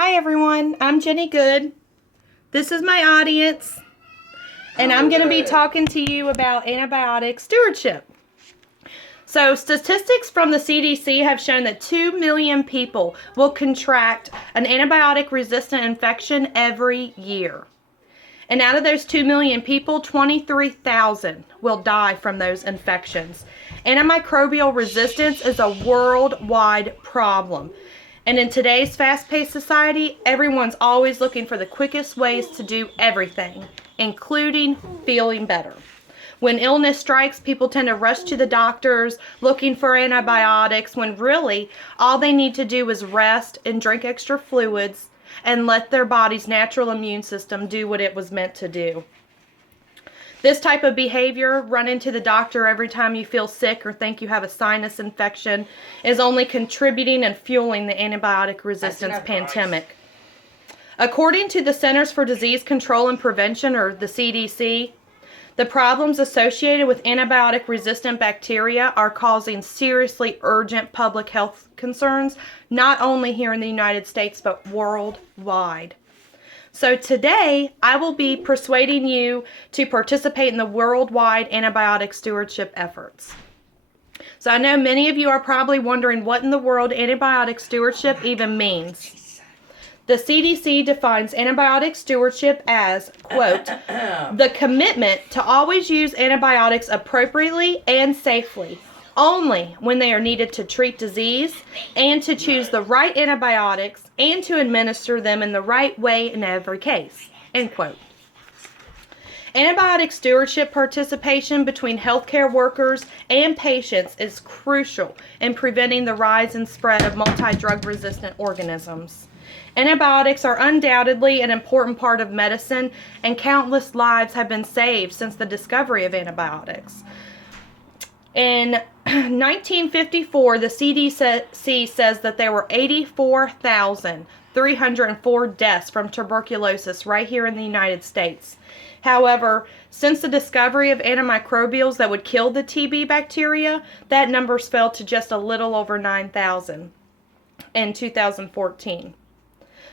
Hi everyone, I'm Jenny Good. This is my audience, and I'm going to be talking to you about antibiotic stewardship. So statistics from the CDC have shown that 2 million people will contract an antibiotic-resistant infection every year. And out of those 2 million people, 23,000 will die from those infections. Antimicrobial resistance is a worldwide problem. And in today's fast-paced society, everyone's always looking for the quickest ways to do everything, including feeling better. When illness strikes, people tend to rush to the doctors looking for antibiotics when really all they need to do is rest and drink extra fluids and let their body's natural immune system do what it was meant to do. This type of behavior, running to the doctor every time you feel sick or think you have a sinus infection, is only contributing and fueling the antibiotic resistance pandemic. According to the Centers for Disease Control and Prevention, or the CDC, the problems associated with antibiotic-resistant bacteria are causing seriously urgent public health concerns, not only here in the United States, but worldwide. So today, I will be persuading you to participate in the worldwide antibiotic stewardship efforts. So I know many of you are probably wondering what in the world antibiotic stewardship even means. The CDC defines antibiotic stewardship as, quote, the commitment to always use antibiotics appropriately and safely, only when they are needed to treat disease, and to choose the right antibiotics and to administer them in the right way in every case, end quote. Antibiotic stewardship participation between healthcare workers and patients is crucial in preventing the rise and spread of multi-drug resistant organisms. Antibiotics are undoubtedly an important part of medicine, and countless lives have been saved since the discovery of antibiotics. In 1954, the CDC says that there were 84,304 deaths from tuberculosis right here in the United States. However, since the discovery of antimicrobials that would kill the TB bacteria, that number's fell to just a little over 9,000 in 2014.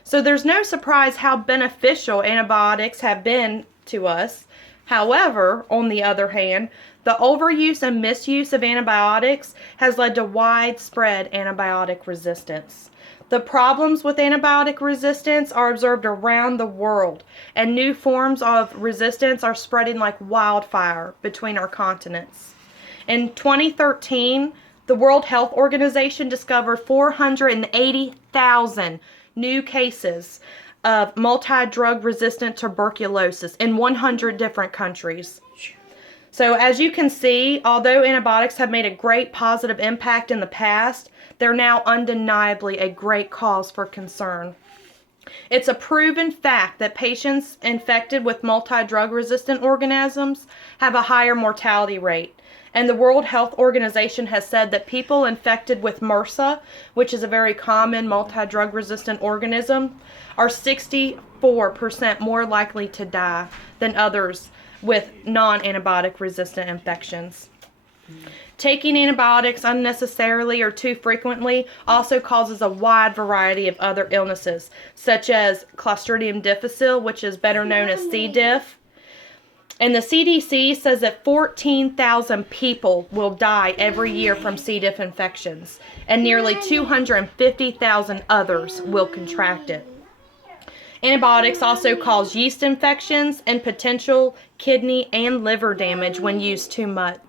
So there's no surprise how beneficial antibiotics have been to us. However, on the other hand, the overuse and misuse of antibiotics has led to widespread antibiotic resistance. The problems with antibiotic resistance are observed around the world, and new forms of resistance are spreading like wildfire between our continents. In 2013, the World Health Organization discovered 480,000 new cases of multi-drug resistant tuberculosis in 100 different countries. So as you can see, although antibiotics have made a great positive impact in the past, they're now undeniably a great cause for concern. It's a proven fact that patients infected with multi-drug resistant organisms have a higher mortality rate. And the World Health Organization has said that people infected with MRSA, which is a very common multi-drug resistant organism, are 64% more likely to die than others with non-antibiotic resistant infections. Taking antibiotics unnecessarily or too frequently also causes a wide variety of other illnesses, such as Clostridium difficile, which is better known as C. diff. And the CDC says that 14,000 people will die every year from C. diff infections, and nearly 250,000 others will contract it. Antibiotics also cause yeast infections and potential kidney and liver damage when used too much.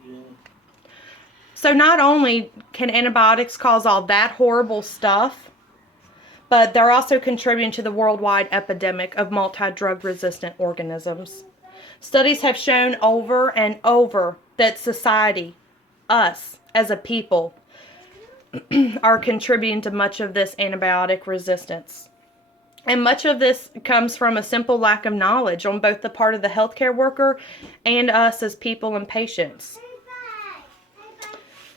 So not only can antibiotics cause all that horrible stuff, but they're also contributing to the worldwide epidemic of multi-drug resistant organisms. Studies have shown over and over that society, us as a people, are contributing to much of this antibiotic resistance. And much of this comes from a simple lack of knowledge on both the part of the healthcare worker and us as people and patients.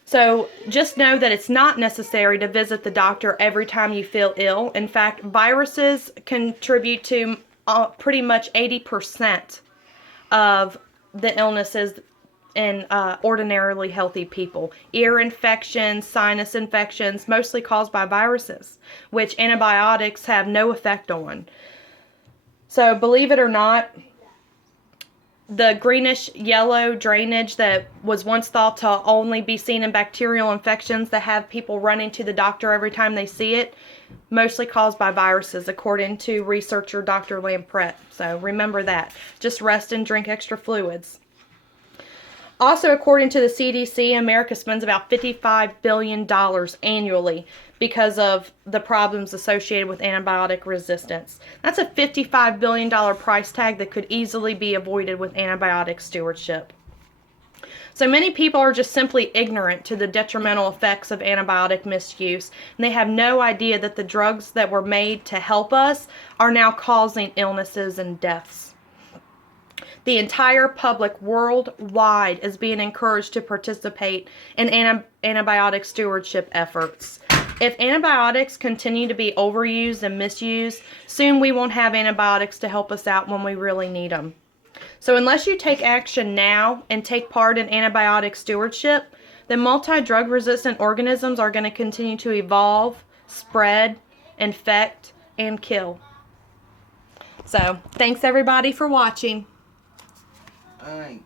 So just know that it's not necessary to visit the doctor every time you feel ill. In fact, viruses contribute to pretty much 80% of the illnesses in ordinarily healthy people. Ear infections, sinus infections, mostly caused by viruses, which antibiotics have no effect on. So believe it or not, the greenish yellow drainage that was once thought to only be seen in bacterial infections that have people running to the doctor every time they see it, mostly caused by viruses, according to researcher Dr. Lamprette. So remember that. Just rest and drink extra fluids. Also, according to the CDC, America spends about $55 billion annually because of the problems associated with antibiotic resistance. That's a $55 billion price tag that could easily be avoided with antibiotic stewardship. So many people are just simply ignorant to the detrimental effects of antibiotic misuse, and they have no idea that the drugs that were made to help us are now causing illnesses and deaths. The entire public worldwide is being encouraged to participate in antibiotic stewardship efforts. If antibiotics continue to be overused and misused, soon we won't have antibiotics to help us out when we really need them. So unless you take action now and take part in antibiotic stewardship, then multi-drug resistant organisms are going to continue to evolve, spread, infect, and kill. So thanks everybody for watching. All right.